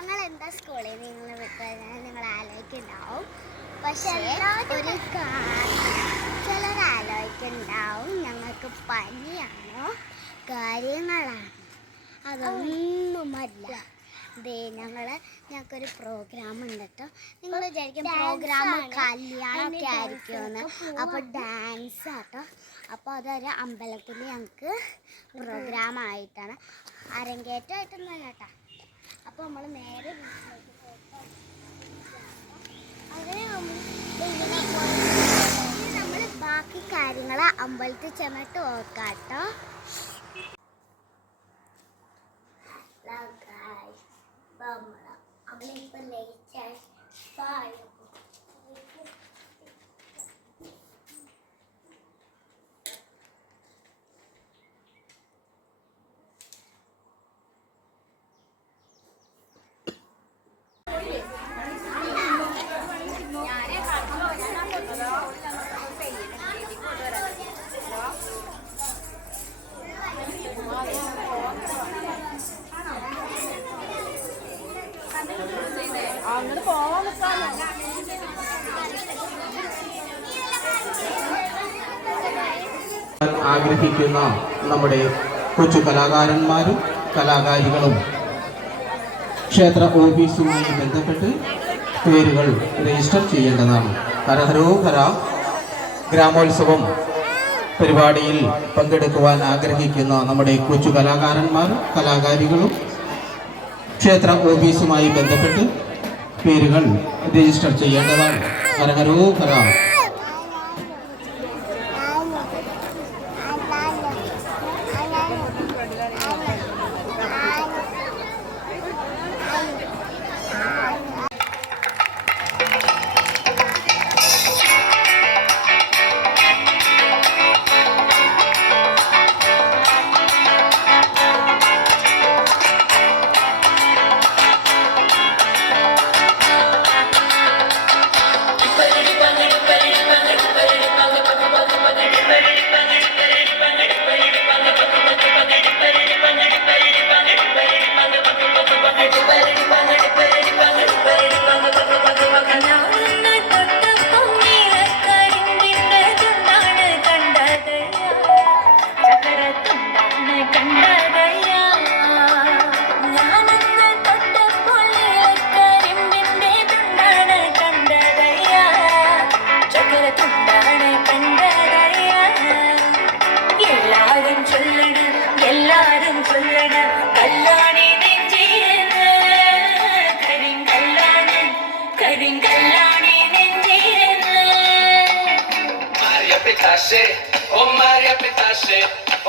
ഞങ്ങൾ എന്താ സ്കൂളിൽ നിങ്ങൾ വിട്ടത് നിങ്ങൾ ആലോചിക്കുന്നുണ്ടാവും. പക്ഷേ ഒരു ചിലർ ആലോചിക്കുന്നുണ്ടാവും ഞങ്ങൾക്ക് പനിയാണോ കാര്യങ്ങളാണ്. അതൊന്നുമല്ല. ഞങ്ങൾക്കൊരു പ്രോഗ്രാം ഉണ്ട് കേട്ടോ. നിങ്ങൾ വിചാരിക്കും പ്രോഗ്രാം കല്യാണമൊക്കെ ആയിരിക്കുമെന്ന്. അപ്പോൾ ഡാൻസ് ആട്ടോ. അപ്പോൾ അതൊരു അമ്പലത്തിൽ ഞങ്ങൾക്ക് പ്രോഗ്രാമായിട്ടാണ്, അരങ്ങേറ്റമായിട്ടൊന്നും കേട്ടോ. അപ്പോൾ നമ്മൾ നേരെ അങ്ങനെ നമ്മൾ ബാക്കി കാര്യങ്ങൾ അമ്പലത്തിൽ ചെന്നിട്ട് നോക്കാം കേട്ടോ. അമ്മയിപ്പോൾ ലേറ്റായി ആഗ്രഹിക്കുന്ന നമ്മുടെ കൊച്ചു കലാകാരന്മാരും കലാകാരികളും ക്ഷേത്ര ഓഫീസുമായി ബന്ധപ്പെട്ട് പേരുകൾ രജിസ്റ്റർ ചെയ്യേണ്ടതാണ്. ഹരഹരോഹര ഗ്രാമോത്സവം പരിപാടിയിൽ പങ്കെടുക്കുവാൻ ആഗ്രഹിക്കുന്ന നമ്മുടെ കൊച്ചു കലാകാരന്മാരും കലാകാരികളും ക്ഷേത്ര ഓഫീസുമായി ബന്ധപ്പെട്ട് പേരുകൾ രജിസ്റ്റർ ചെയ്യേണ്ടതാണ്. ഹരഹരോഹര.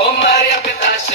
Oh Maria Pitache,